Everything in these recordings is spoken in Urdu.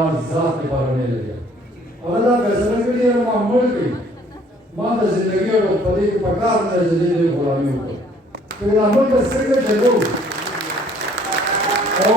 ذات لپاره لري او دا فیصله کړې ده ما عمل کړي ما د زندګۍ او په دې کې په کار نه زندګۍ غلامي وکړه چې دا عمل به څنګه چلو او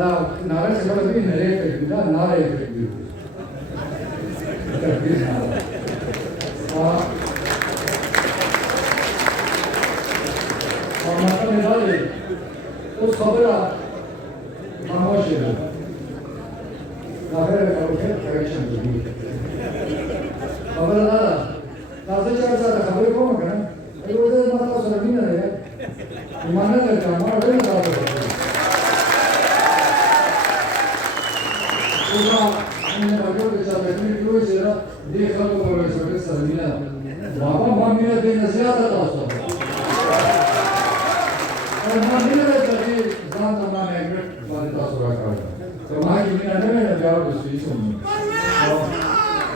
دا ناره څنګه به نه لري دا ناره یې کوي مثلا داره اوس خبره خاموشه ده خبره کوي کریکشن کوي خبره ده تاسو چې تاسو خبرې کوم کنه ایو دې ما تاسو سره مینه ده ایمان نه کوي ما ډېر تاسو اوسه ان په یو کې چې په دې کې چې دې خلکو په سره مینه بابا ما مینه دې نه زیاته تاسو ما مینه ده چې ځان ته ما نه باندې تاسو راکړل ته ما کې مینه نه نه بیا د سوي سم